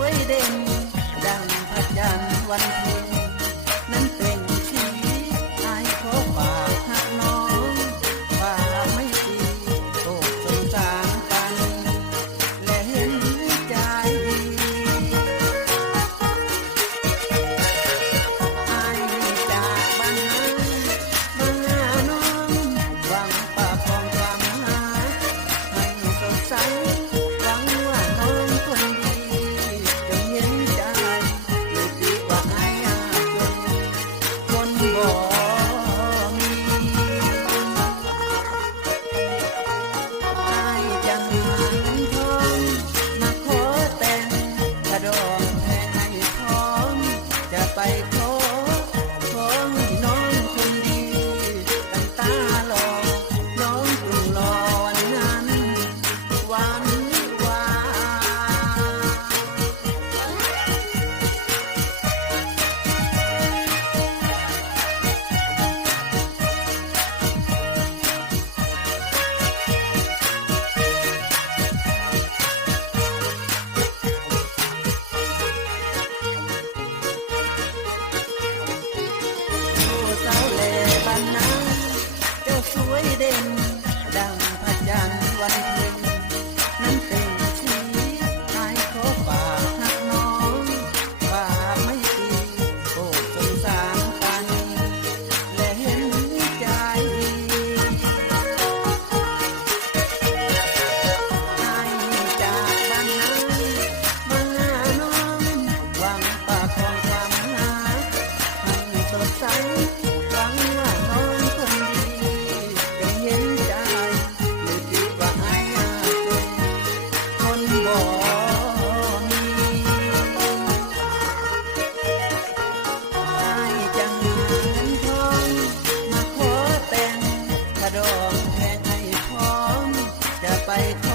waiting. more. hiding night.